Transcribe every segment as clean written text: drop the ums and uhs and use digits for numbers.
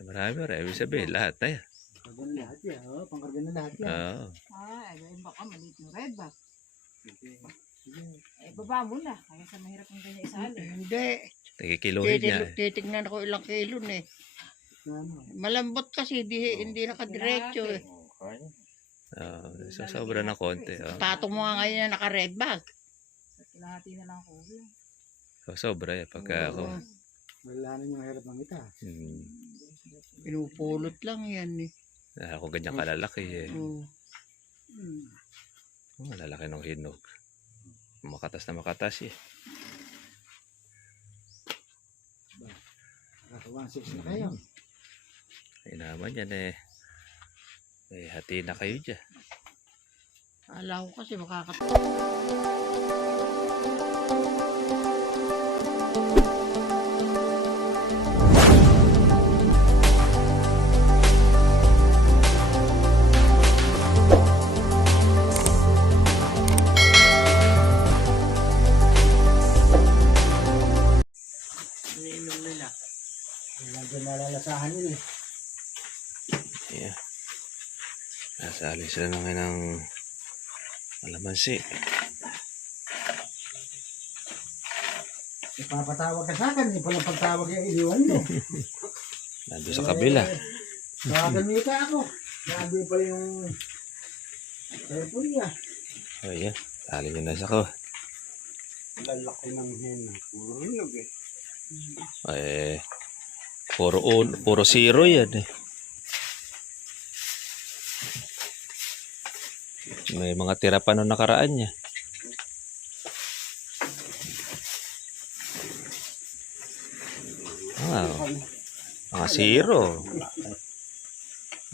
Marami. Ibig sabihin, lahat na yan. Pangkarga na lahat yan. Oo, pangkarga na lahat yan. Oo. Baka maliit yung red bag. Baba mo na. Kaya sa mahirap ang ganyan isali. Hindi. Nakikiluhin niya. Titignan ako ilang kilo na eh. Malambot kasi, hindi nakadiretso eh. So, sobra ng konti. Patong mo nga ngayon na naka-red bag. Lahati na lang ako. So, sobra eh. Pagka ako. Wala na yung hirap ng ita. Hmm. Pinupulot lang yan eh. Ako ganyan kalalaki eh. Oo. Malalaki ng hinog. Makatas na makatas eh. 1.6 na kayo. Ay naman yan eh. Hati na kayo dyan. Ala ko kasi makakatas. Iniinom nila. Lagi nalalasahan yun eh. Yeah. Nasali sila naman ng alamansi. Ipapatawag ka sa akin, hindi pala pagtawag yung iniwan mo. Nandun sa kabila. Tawagan mo ka ako. Nandun pala yung telepon niya. O yan. Tali nyo na sa ko. Lalaki ng hena. Puro hinog eh. Puro zero yan eh. May mga tira pa nung nakaraan niya. Wow. Mga zero.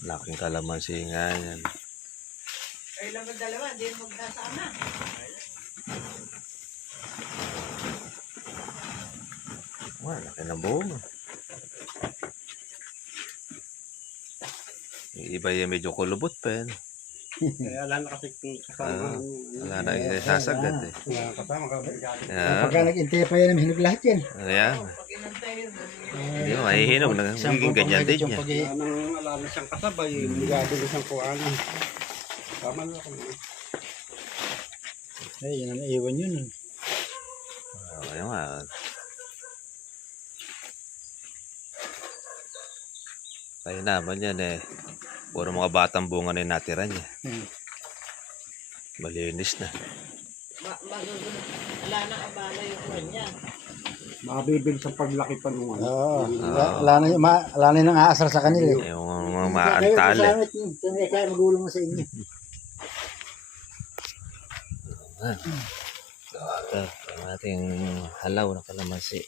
Laking kalamansi nga yan. Ay lang ang dalawa, hindi magkasama. Wow, laki na buong. Yung iba yung medyo kulubot pa yan. Kaya wala na kasi kasama. Wala na isasagad eh. Wala kasama ka. Yeah. Pagka nag-intay pa yan, hinog lahat yan. Ayan. Pag inantay yun, Hindi mo, mahihinog. Nagiging ganyan din niya. Wala na siyang kasabay. Ligado na siyang kuhanan. Tama na ako. Ay, yun ang iwan yun. Ayun nga. Kaya naman yan eh. Puro mga batang bunga na yung natira niya. Malinis na. magugulo. Wala nang abala yung kanya. Makabibil sa paglaki pa nung ano. Oo. Wala na yung aasar sa kanila. Yung mga maantali. Kaya magulong mo sa inyo. Ito, ang ating halaw na kalamansi.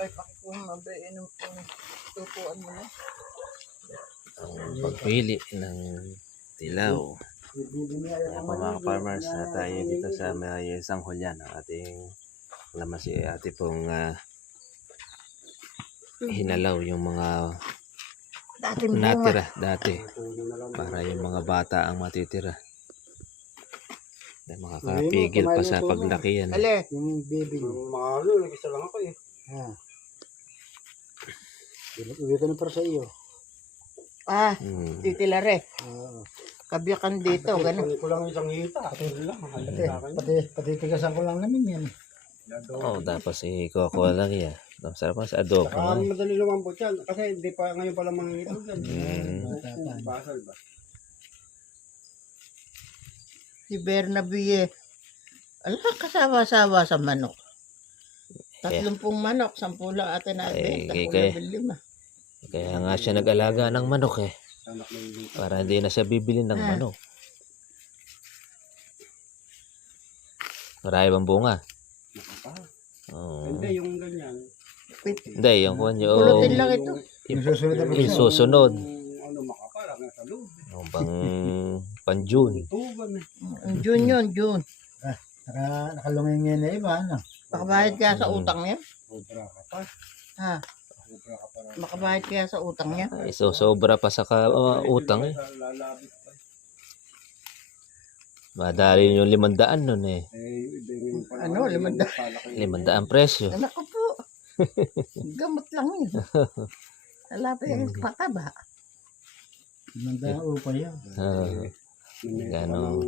Ay, pakikuha mabayin ng tupuan mo na. Ang pagpili ng dilaw. Kaya po mga farmers na tayo dito sa may isang hulyan. Ang ating kalamansi ay ating pong hinalaw yung mga natira dati. Para yung mga bata ang matitira. Makakapigil pa sa paglaki yan. Ale, yung baby niyo. Mahalo, nag-isa lang ako eh. Uwi ko na para sa iyo. Titilare. Kabyakan dito, gano'n. Ko lang isang hita. Pati tigasan ko lang namin yan. Tapos ikuha lang yan. Sarap pa sa adobo. Madali lumambot yan. Kasi hindi pa ngayon pala mga hita. Basal ba? Si Bernabe, kasama-sama sa manok. 30 manok, 10 lang atin na ibenta. Kaya nga siya nag-alaga ng manok eh. Para hindi na siya bibili ng manok. Marami bang bunga? Hindi, yung ganyan. Hindi, yung kung nyo. Pulutin lang ito. Yung susunod. Ano makapala nga sa loob. Yung pan-June. June yun, June. Nakalungin ngayon na iba, ano? Makabayad kaya sa utang niya? Sobra ka pa. Makabayad kaya sa utang niya? Ay, so sobra pa sa utang eh. Madali yung 500 nun eh. Ano, 500? 500 presyo. Anak ko po. Gamot lang yun. Wala pa yung pataba. Manda ang upa yan. Gano'ng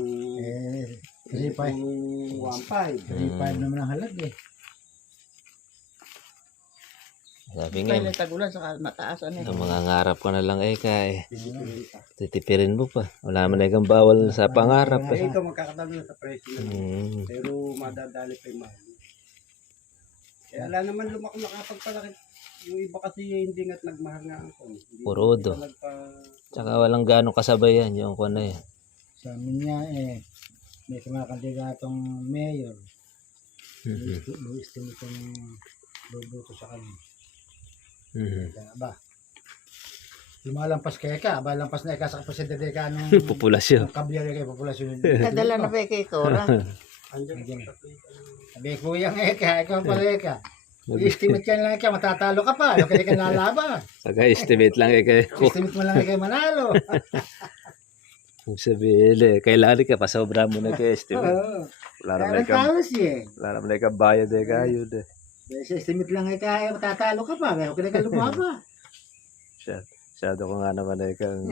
3.5. 3.5 naman ang halag eh. sabi Kaya nga, na tagulan sa mataas ano. ang mga ngarap ko na lang ka titipirin mo pa. Wala man kang bawal sa pangarap Eh, eh. ito magkakatabi na sa presyo na. Pero madadali pa yung mahal. Kaya wala naman makapagpalaki. Yung iba kasi hindi nga't nagmahal nga ang kon. Purudo. Tsaka walang gaano kasabay yan, yung kuwan na yan. Sa amin nga may kumakandidatong mayor. Luis Timito ng boboto sa kanya. Aba. Lumalampas kaya ka, aba lampas na ika sa presidente ka ng Populasyon. kabyari kay populasyon. Nadala na ba kay Cora? Sabi kuya nga ika, ikaw pala ika. I-estimate ka lang ika, matatalo ka pa. Yung kaya ka nalaban. Pag-estimate lang kayo. Estimate mo lang ika manalo. Kung sabihin kailangan ka, pasobra mo na kayo estimate. Oo. Wala Kaya naman ka, nagtalos eh. wala naman ka bayad kayo. Estimate lang ika, matatalo ka pa. Kaya kaya ka lumaba. Masyado ko nga naman kang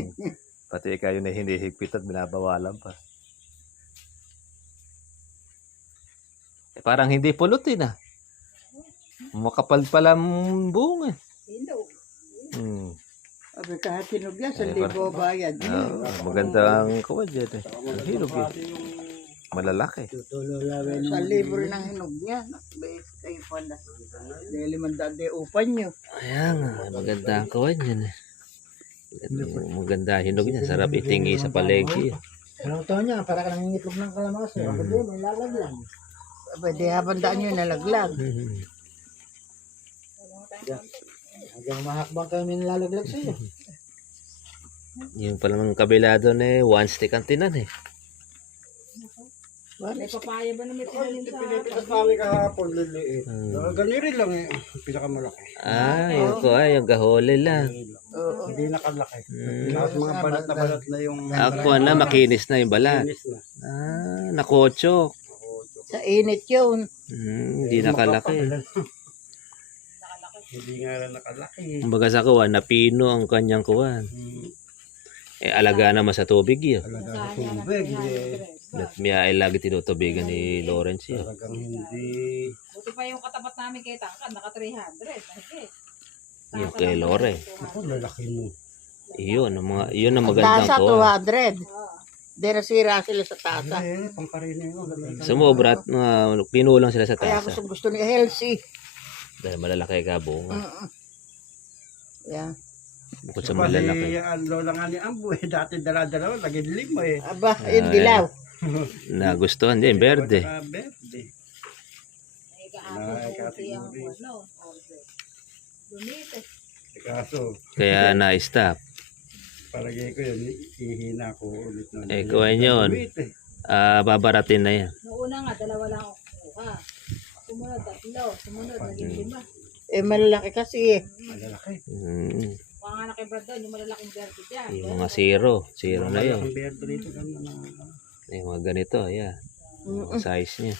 pati kayo na hinihigpit at binabawalan pa. Parang hindi pulutin ah. Makapal pala ang bunga. Sabi kahit hinugyan, sa Eh, libo bayad. Maganda ang kuwan dyan eh. Ang hinog eh. Malalaki. Tutulo lawin Sa libo rin ang hinugyan. Kayo pala. Dahil mandade upan nyo. Ayan nga, maganda ang kuwan dyan eh. Maganda hinog niya. Sarap itingi sa palengke. Anong taon niya? Para ka nangingitlog ng kalamansi. Hindi, may lalagyan. Pwede habandaan nyo nalaglag. Hanggang mahakbang kami nilalaglag sa'yo. Yung pala ng kabila doon one stick ang tinan eh. May papaya ba naman tinanim sa Pinipitas namin kahapon, liliit. Ganyan rin lang eh. Pinakamalaki. Yung kuwan, yung gahuli lang. Hindi nakalaki. Tapos mga balat na balat na yung... Ako na, makinis na yung balat. Finish na. Nakotsok. Sa init yun. Hindi nakalaki. Hindi nga lang nakalaki. Kumbaga sa kuwan, napino ang kanyang kuwan. Alaga naman sa tubig yun. Talaga sa tubig. At Mia ay lagi tinutubigan ni Lawrence yun. Talagang hindi... Buti pa yung katapat namin kay Tangkad, naka 300. Mahigit. Yung kay Lore. Ako, lalaki mo. Yun ang magandang Tasa kuwan. 200. Di nasira sila sa tasa. Pangkarina yun. Sumobra at pinulang sila sa Kaya tasa. gusto ni healthy. Dahil malalaki ka bunga. Yeah. Bukod sa malalaki. Kasi ang lola nga ni Ambo eh, dati dala-dala, lagi dilim mo eh. Aba, yung dilaw. Nagustuhan din, berde. Berde. May kahapon puti ang order. Lumites. Kaso, Kaya na-stop. palagay ko yun, ihina ko ulit nun. Kuwan yun. Babaratin na yan. Noong una nga, dalawa lang ako kukuha. Sumunod, 3. Sumunod, naging 5. Malalaki kasi eh. Malalaki. Mga nga na kay Brad doon, yung malalaking verde dyan. Yung mga zero na yun. Ang berde dito, gano'n na. Yung mga ganito, ayan. Yung size niya.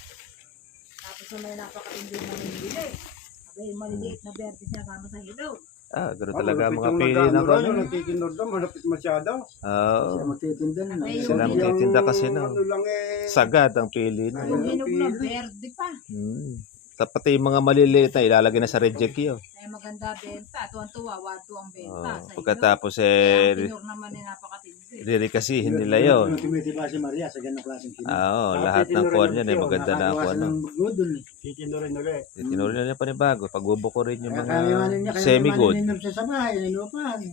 Tapos na may napakatindi na nabili. Sabi, maliliit na verde siya kama sa hilog. Gano'n talaga ang mga pili na ko. Yung nagtitinod doon, malapit masyado. Oo. Matitinda na. Sila magtitinda kasi na. Ano lang eh. Sagad ang pili na. Yung hinog na verde pa. Pati yung mga maliliit na ilalagay na sa reject yun. Ay maganda benta. Tuwan-tuwa, 1-2 ang benta. Sa Pagkatapos Kaya ang pinur naman eh napakatindi. ririkasihin nila yun. Tumitiba si Maria sa ganang klaseng kino. Lahat ng kuwan yan maganda na kuwan. Titinurin ulit. Tinuloy na panibago. Pagbubuko rin yung mga Semi-good. semi-good. Siya sa bahay, inupan.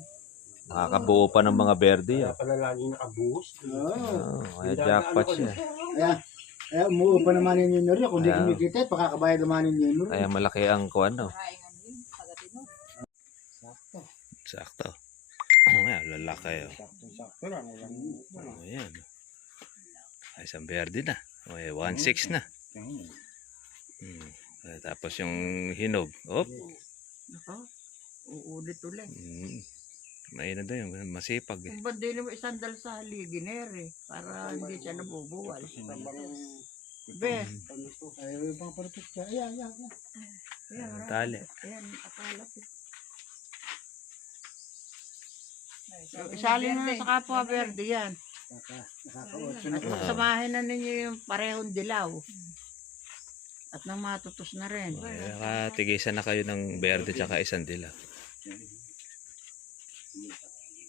Nakakabuo pa ng mga berde yun. Kaya pala laging nakabuhos. Kaya jackpot siya. Kaya umuo pa naman yung Nuri. Kung di kumikita, pakakabayad naman yung Nuri. Kaya malaki ang kuwan no. Maraming ano yun, tagatino. Sakto. Ayan, lalaki. Sakto lang. Ayan. Ay, isang berde na. 1.6 na. Tapos yung hinog. Uulit-ulit. May na doon yung masipag eh. Ba't di mo isandal sa liginer eh? Para hindi siya nabubuwal. Be, Ayaw yung pang parapit ka. Ayan. Ayan, tali. Ayan, nakapalat eh. Isali mo na sa kapwa verde yan. Nakaka-8 na At po. pagsamahin na ninyo yung parehong dilaw. At nang matutos na rin. Nakatigisan na kayo ng berde tsaka isang dilaw.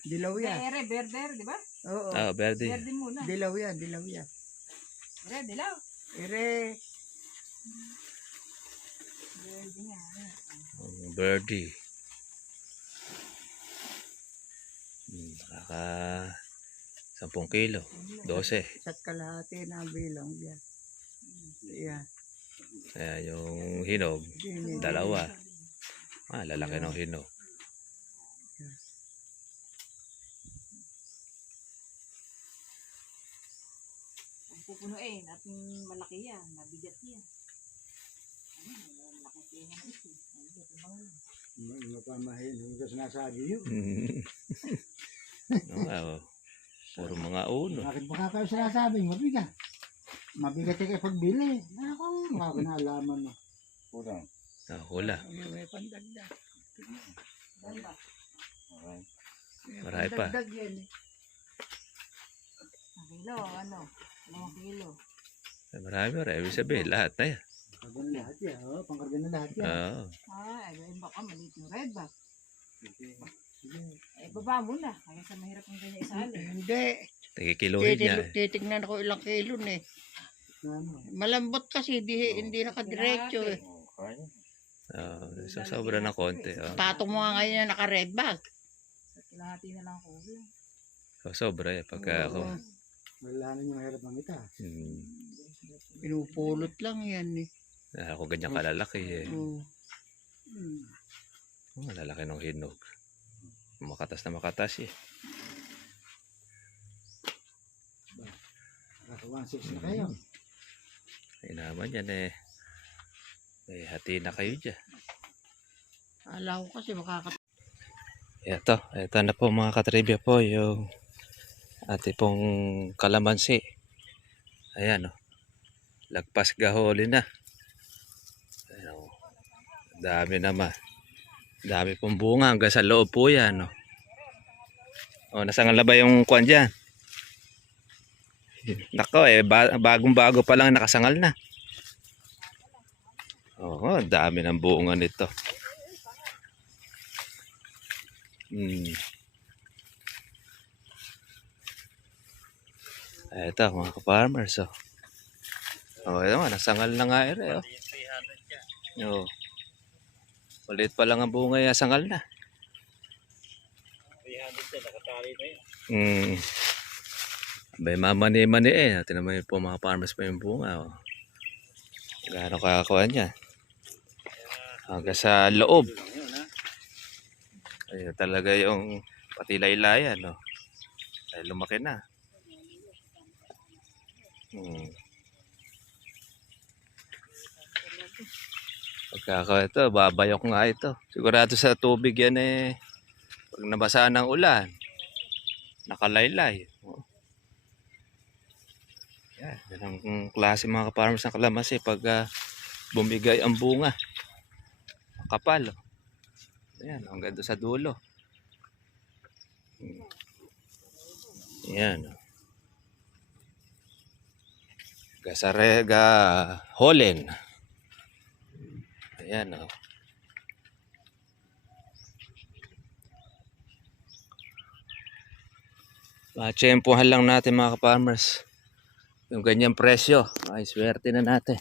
Dilaw yan. Ere, berder, di ba? Oo. Berde. Berde muna. Dilaw yan, dilaw yan. Ere, dilaw. Ere, Berde nga. Birdie. Nakaka 10 kilo. 12. isa't kalahati na bilang yan. Yan. Kaya yung hinog, dalawa. Lalaki ng hinog. Ang pupunuin at malaki yan, mabigat yan. Malaki kaya ng ito. Mapamahin. Hindi ko sinasabi yun. Puro mga uno. Bakit baka kayo sinasabi? Mabigat. Mabigat yung pagbili. Ako, makakinalaman mo. Hula. May pandagdag. Ganda. May Marami pa. pandagdag yan eh. Ang kilo, ano? 2 kilo. Marami. Ibig sabihin, lahat na yan. Pangkarga na lahat yan. Pangkarga na lahat yan. Oo. Ay, baka maliit yung red bag. Baba mo na. Kaya sa mahirap ng ganyan isali. Hindi. Tigikiluhin niya. Titignan ako ilang kilo na eh. Ano? Malambot kasi, hindi nakadiretso eh. So, sobra ng konti. Patong mo nga ngayon na naka-red bag. Lahati na lang kulang. So, sobra eh. Pagka ako. Malalaman yung mahirap ng ita. Pinupulot lang yan eh. Ako ganyan kalalaki eh. Oo. Malalaki ng hinog. Makatas na makatas eh. Nasa 1.6 na kayo. Ay naman yan eh. May hati na kayo dyan. Ala ko kasi Ito na po mga katribya po yung ate pong kalamansi. Ayan o. Lagpas gaholi na. Ayan o. Dami naman. Dami pong bunga hanggang sa loob po yan. Nasangal na ba yung kwan dyan? Nako bagong-bago pa lang nakasangal na. Dami ng bunga nito. Ito mga ka-farmers. Ito nga, nasangal na nga ere. Ulit pa lang ang bunga yung sangal na. 300 na, nakatali na yun. May mamani-mani eh. Tinaman po mga farmers pa yung bunga. Gaano kakakuha niya. Hanggang sa loob. Ayun talaga yung pati laylayan. Ay lumaki na. Pagkaka ito, babayok nga ito. Sigurado sa tubig yan eh. Pag nabasa ng ulan, nakalaylay. Yan ang klase mga ka-farmers ng kalamansi pag bumigay ang bunga. Kapal. Ayan, hanggang doon sa dulo. Ayan. Gasarega Holen. Ayan o. Tsempuhan lang natin mga ka-farmers. Yung ganyang presyo. Ay swerte na natin.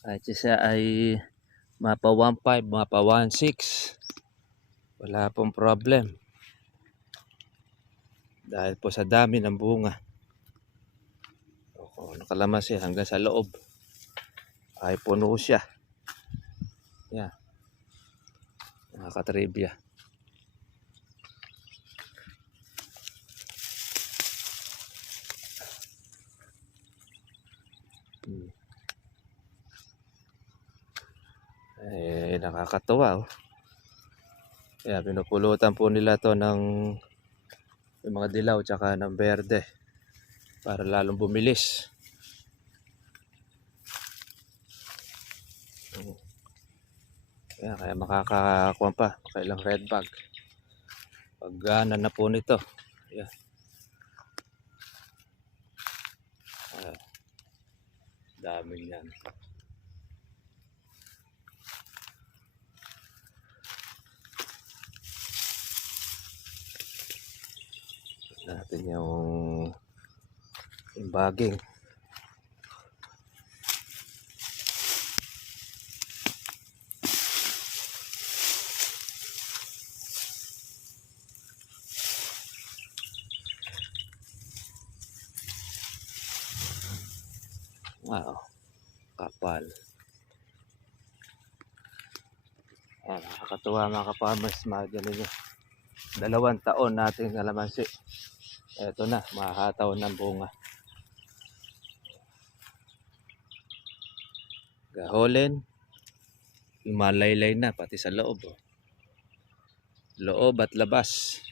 Kahit siya ay mapa 1.5, mapa 1.6. Wala pong problem. Dahil po sa dami ng bunga. Nakalamansi hanggang sa loob. Ay puno siya. Yan. Mga katribya. Nakakatuwa. Kaya pinupulutan po nila to ng yung mga dilaw tsaka ng berde para lalong bumilis. Ayan, kaya makakakuha pa. Kailang red bag. Pag na po nito. Ayan. Ayan. Dami yan. Natin yung baging. Wow, kapal. Nakakatuwa mga ka-farmers, magaling nyo. 2 taon natin kalamansi. Eto na, makakataon ng bunga. Gaholin, lumalaylay na pati sa loob. Oh. Loob at labas.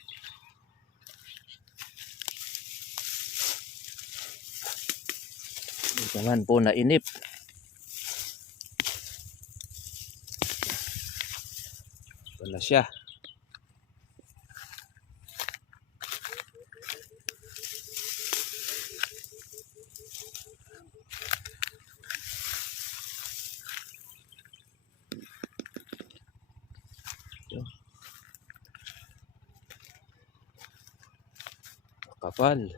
Ito naman po nainip. Ito na siya. Kapal.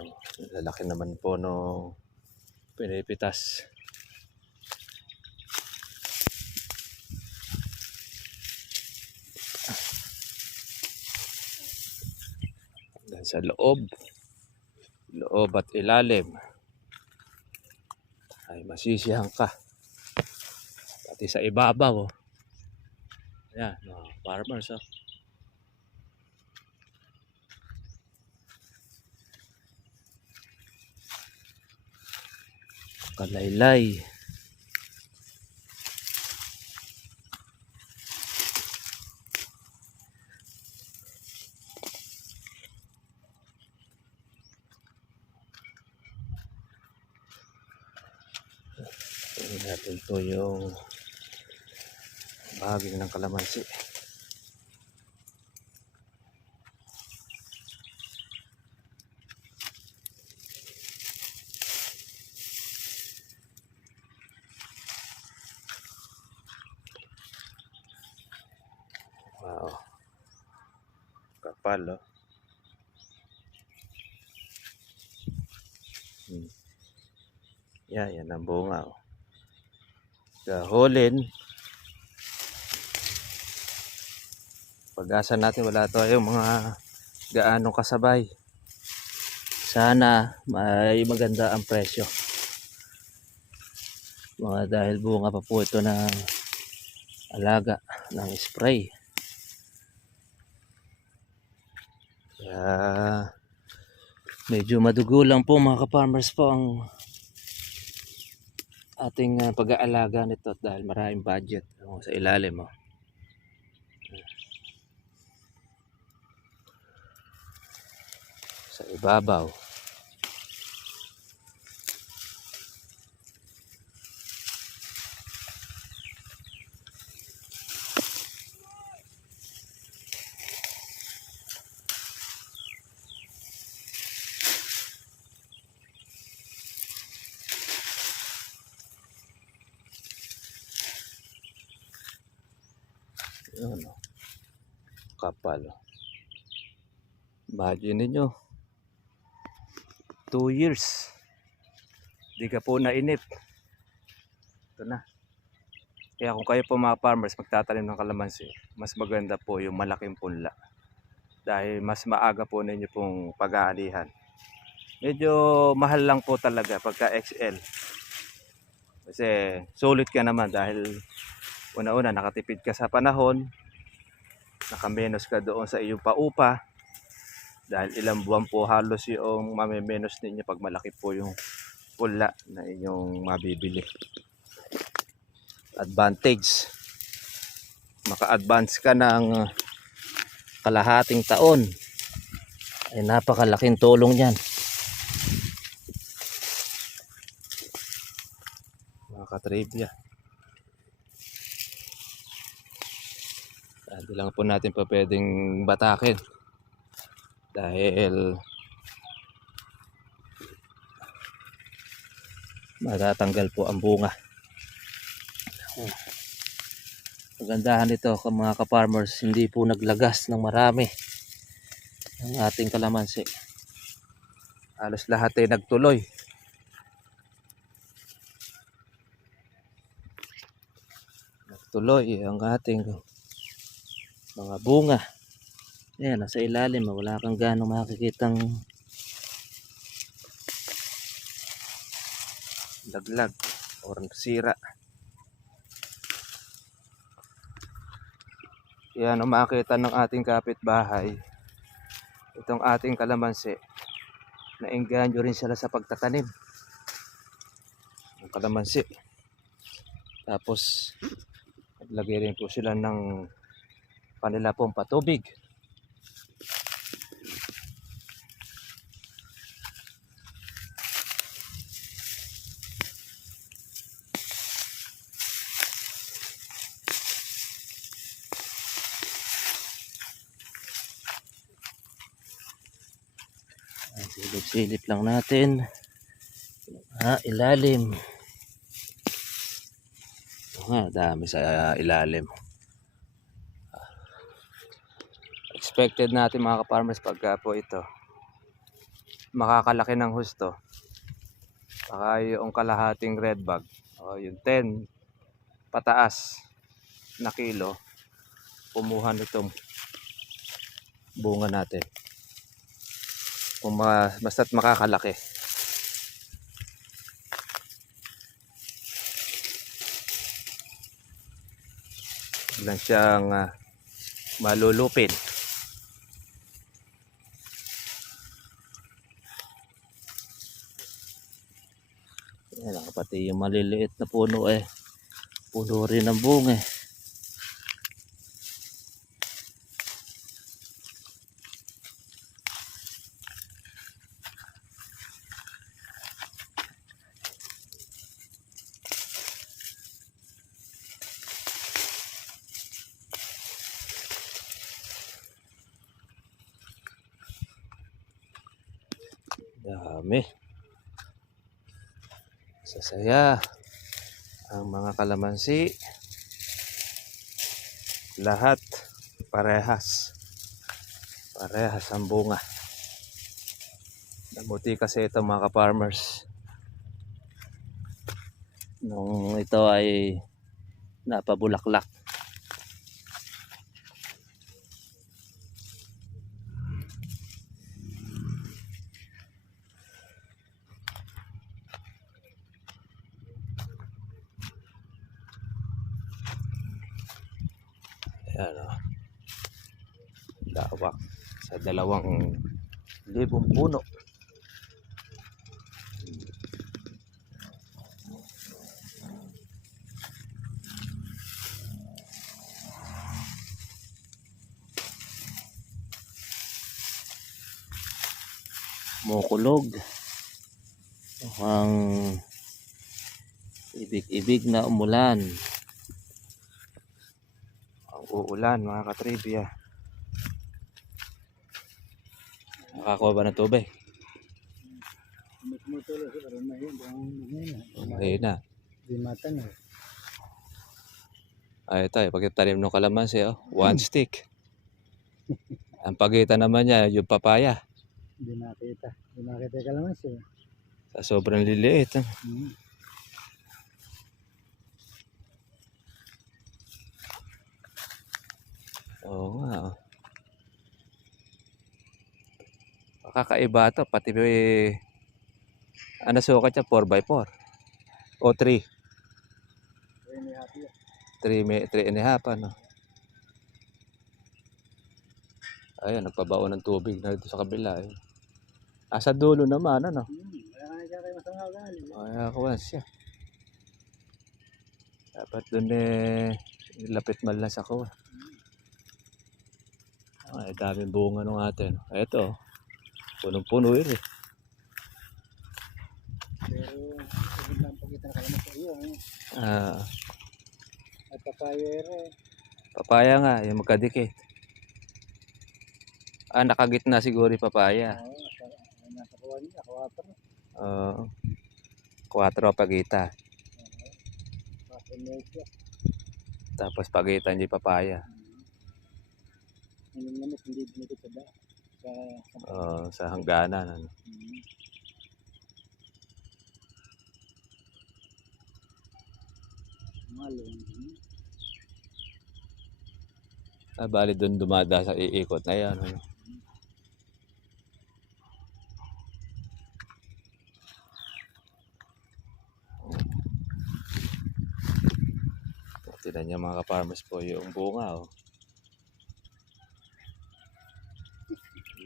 Oh, lalaki naman po no pinipitas. Hanggang sa loob at ilalim ay masisiyahan ka. Pati sa ibabaw. Oh. Ayan, mga farmers. Oh. Kalaylay. Tingnan natin po yung baging ng kalamansi. Wow. Kapal, oh. Yan ang bunga, oh. Gaholin. Pag-asa natin wala tayong mga gaanong kasabay. Sana may maganda ang presyo. Mga dahil bunga pa po ito ng alaga ng spray. Kaya medyo madugo lang po mga ka-farmers po ang ating pag-aalaga nito dahil maraming budget sa ilalim. Oh. Sa ibabaw. Yun, oh. Kapal. Oh. Imagine ninyo 2 years di ka po nainip. Ito na. Kaya kung kayo po mga farmers magtatanim ng kalamansi, mas maganda po yung malaking punla dahil mas maaga po ninyo pong pag-aanihan. Medyo mahal lang po talaga pagka XL kasi sulit ka naman dahil una-una nakatipid ka sa panahon, nakamenos ka doon sa iyong paupa dahil ilang buwan po halos yung mamimenos ninyo pag malaki po yung pula na inyong mabibili. Advantage, maka-advance ka ng kalahating taon ay napakalaking tulong yan mga katribya. Hindi lang po natin pa pwedeng batakin dahil matatanggal po ang bunga. Magandahan ito mga ka-farmers, hindi po naglagas ng marami ang ating kalamansi. Halos lahat ay nagtuloy. Nagtuloy ang ating mga bunga. Ayan, nasa ilalim, wala kang ganong makikitang laglag or sira. Yan ang makita ng ating kapitbahay. Itong ating kalamansi, naengganyo rin sila sa pagtatanim ng kalamansi. Tapos naglagay rin po sila ng kanila pong patubig. Silip-silip lang natin. Ilalim. Dami sa ilalim. Expected natin mga ka-farmers pagka po ito makakalaki ng husto. Baka yung kalahating red bag o yung 10 pataas na kilo kumuha nitong bunga natin. Kung basta't makakalaki. Lang siyang malulupin. Yan, pati yung maliliit na puno puno rin ng bunga. Dami. Sasaya ang mga kalamansi. Lahat parehas. Parehas ang bunga. Nabuti kasi ito mga ka-farmers. Nung ito ay napabulaklak. Ayan o. Lawak sa 2,000 puno. Mukulog. Ang ibig-ibig na umulan. Uulan mga katribya. Nakakuha ba ng tubig? Tumutulo sa Mahina. Di mata na. Ito pagkitanim ng kalamansi, one stick. Ang pagitan naman niya, yung papaya. Di nakita ka lang siya. Sa sobrang liliit. Oo nga. Kakaiba ito. Pati ano sukat niya? 4x4. O 3. 3.5 ano. Ayan, nagpabaon ng tubig na dito sa kabila. Sa dulo naman, ano? Ay, ako siya. Dapat dun lapit man lang sa ko. Ay, daming bunga nung atin. Ito, punong-puno yun Pero biglang pagkita na kalaman sa iyo. At papaya Papaya nga, yung magkadikit. Ah, nakagitna siguro yung papaya. Nasa kawan niya, kawater. Oo. 4 pagitan. Nasa medyo. Tapos pagitan yung papaya. Yung naman, hindi binigit sa Sa hangganan. Ano. malong. Ah, bali doon dumada sa iikot na yan. Ano. Tignan niyo mga ka-farmers po yung bunga. Oh.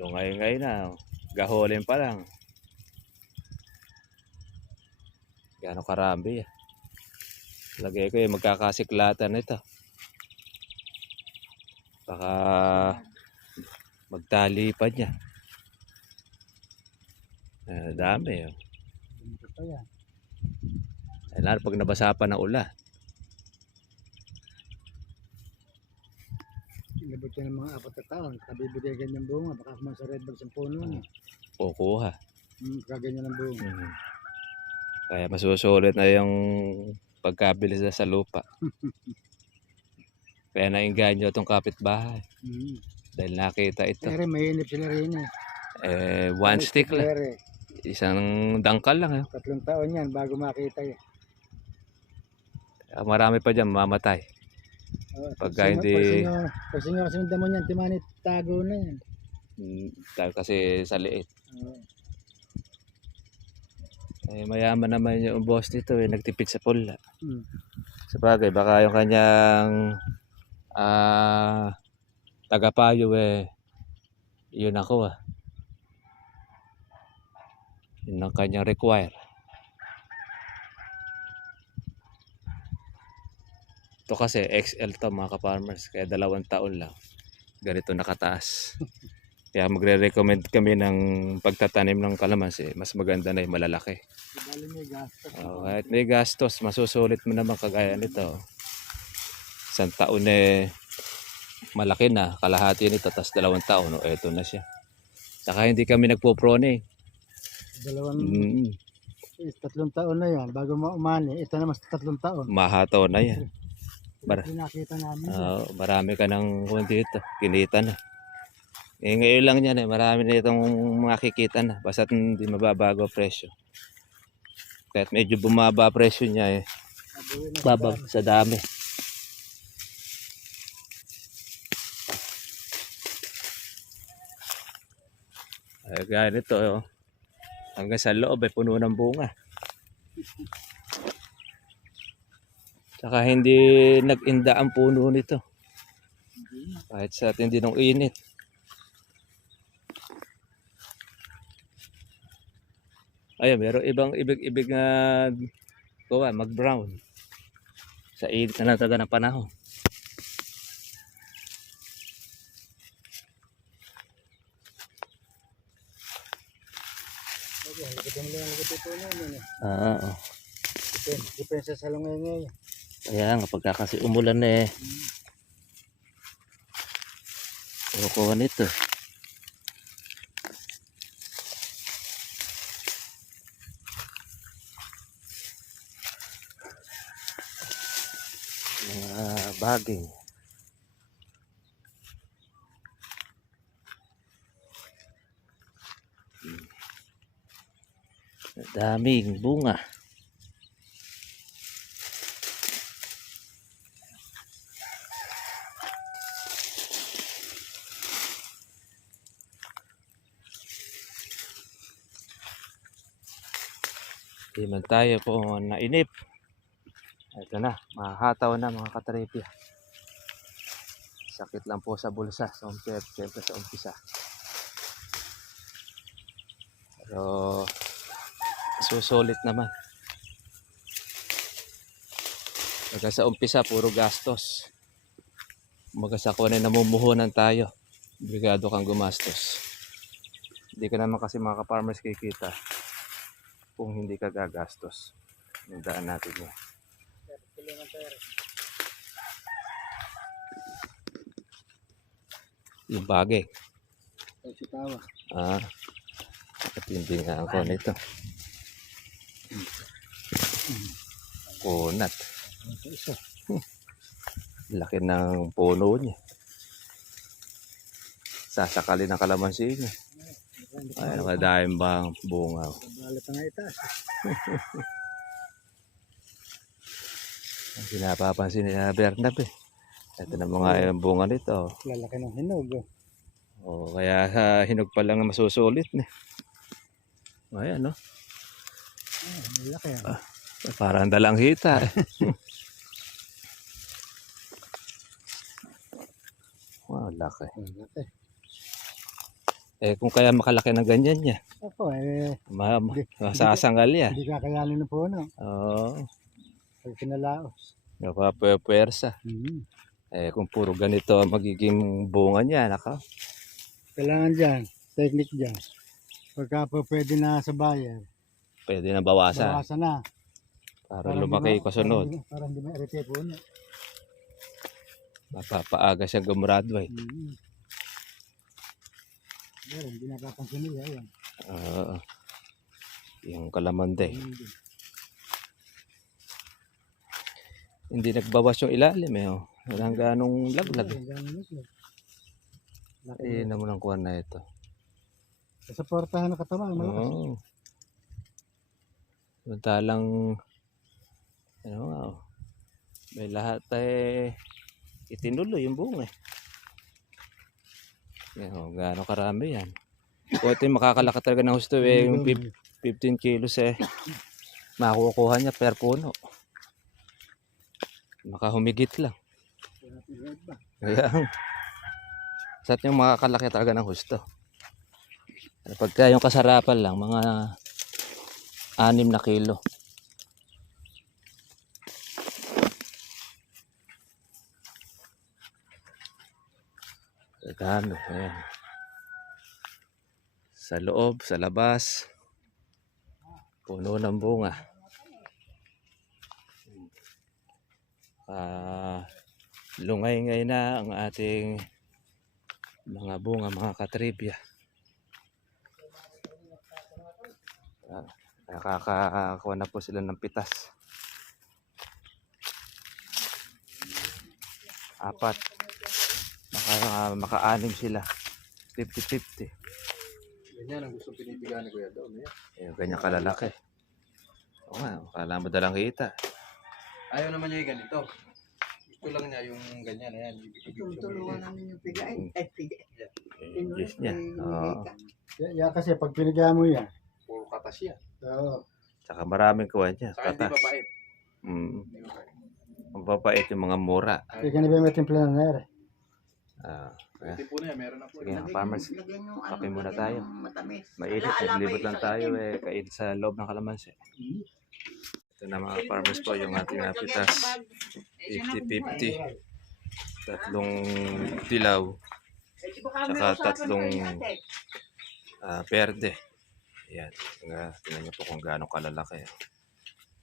Lungay-ngay na. Oh. Gaholin pa lang. Gano'ng karami. Lagay ko yung magkakasiklatan nito. Baka magtali pa niya. Dami. Oh. Ito pa yan. Lalo pag nabasa pa ng ulan. Inabot siya ng mga 4 na taon. Kabibigay ganyan bunga. Baka man sa red bag sa puno niya. Kukuha. Kaganyan ang bunga. Kaya masusulit na yung pagkabilis na sa lupa. Kaya nainganyo itong kapitbahay. Dahil nakita ito. Pero mainip sila rin One stick lang. Pero, Isang dangkal lang. 3 taon yan bago makita yan. Marami pa dyan mamatay. Pagka hindi... Kasi nga kasundan mo niyan, timanit tago na yan. Dahil kasi sa liit. Mayaman naman yung boss nito. Nagtipid sa pula. Sa bagay, baka yung kanyang tagapayo yun ako yun ang kanyang require. Ito kasi XL to mga ka-farmers, kaya 2 taon lang ganito nakataas. Kaya magre-recommend kami ng pagtatanim ng kalamansi, mas maganda na yung malalaki. Bali may gastos. Kahit may gastos, masusulit mo naman kagaya nito. 1 taon malaki na, kalahati nito, tapos 2 taon, eto na siya. Saka hindi kami nagpo-prone. 3 taon na yan bago umani. Ito naman sa 3 taon. Mahataw na yan. Nakita namin. Marami ka ng kundi ito, kinita na. Ngayon lang yan marami na itong makikita na, basta hindi mababago presyo. Kahit medyo bumaba presyo niya babab sa dami. Gaya nito, hanggang sa loob puno ng bunga. Saka hindi nag-inda ang puno nito. Kahit sa tindi ng init. Ayun, meron ibang ibig na gawa, mag-brown. Sa init na taga ng panahon. Depensa sa lungay-ngay. Kaya nga pagka kasi umulan kukuha nito. Baging. Daming bunga. Di man tayo po nainip. Ito na, mahataw na mga katripya. Sakit lang po sa bulsa, siyempre sa umpisa. Pero susulit naman. Pagka sa umpisa, puro gastos. Umaga sa kunin, namumuhunan tayo. Obligado kang gumastos. Hindi ka naman kasi mga ka-farmers kikita kung hindi ka gagastos. Nandaan natin yan. Yung bagay. Ay, sitawa. Ah, at hindi nga ako nito. Kunat. Isa. Laki ng puno niya. Sasakali ng kalamansi niya. Ay, nakadahing bang bunga. Balat na itaas. Ang pinapapansin ni Bernab eh. Ito na mga yung bunga nito. Lalaki ng hinog. O, kaya sa hinog pa lang masusulit. Ayan, no? Lalaki yan. Parang dalang hita. Wow, laki. Lalaki. Eh, kung kaya makalaki ng ganyan niya, Ako masasanggal yan. hindi kakayanin ng puno. Oo, Pag pinalaos. napapwersa. Eh, kung puro ganito ang magiging bunga niya, naka. Kailangan dyan, technique dyan. Pagka po pwede na sa bayan, Pwede na bawasan. bawasan na. Para lumaki kasunod. Para hindi ma-irrite puno. Mapapaaga siya gumraduate. Pero hindi napapansin nila yan. Oo. Yung kalamande. Hindi nagbawas yung ilalim eh. Oh. Walang ganong laglag. Eh, naman ang kuha na ito. Sa portahan ng katawan, malakas. Oo. Samantalang, ano nga, oh. May lahat itinuloy yung bunga eh. Yan, oh, gaano karami yan. Kung ito yung makakalaki talaga ng gusto eh, yung 15 kilos eh, makukuha niya per puno. Makahumigit lang. Kaya, sa yung makakalaki talaga ng gusto. Pagka yung kasarapan lang, mga 6 na kilo. Gano, ayan. Sa loob, sa labas, puno ng bunga. Lungay-ngay na ang ating mga bunga, mga katribya. Nakakakuha na po sila ng pitas. 4. Maka-6 sila. 50-50. Ganyan ang gusto pinipigaan ni Kuya Dom. Yung ganyan kalalaki. Oo nga, kala mo dalang kita. Ayaw naman niya yung ganito. Gusto lang niya yung ganyan. Ayan. Tulungan namin yung pigain. Ay, pigain. Yung gis niya. Oo. Kasi pag pinigyan mo yan, Puro katas yan. so, Tsaka maraming kuha niya. Saka hindi Patas. mapait. Hindi mapapait yung mga mura. hindi ka na ba may timpla na nere? Hindi po na yan. Meron na po. Sige nga, farmers. Lagyan yung Kape muna lagyan tayo. yung matamis. Mainit. Naglibot lang tayo kain sa loob ng kalamansi. Ito na mga farmers po yung ating pitas. 50-50. 3 dilaw. Saka 3 perde. Ayan. Tingnan nyo po kung gaano kalalaki.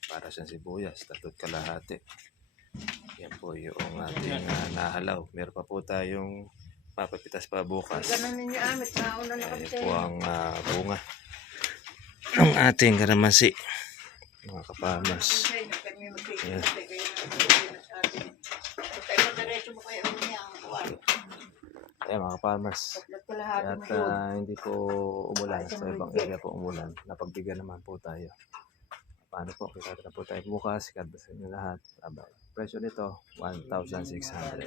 Para sa sibuyas. 3 kalahati. Yan po yung ating nahalaw. Meron pa po tayong papapitas pa bukas. Ganun ninyo amit. Nauna na kami Ayan po ang bunga ng ating kalamansi. Mga kapamas. Ayan. Ayan mga farmers. At hindi po umulan. Sa ibang area po umulan. Napagbigyan naman po tayo. Paano po? Kita na po tayo bukas. Sikat sa inyo lahat. Presyo nito, 1,600.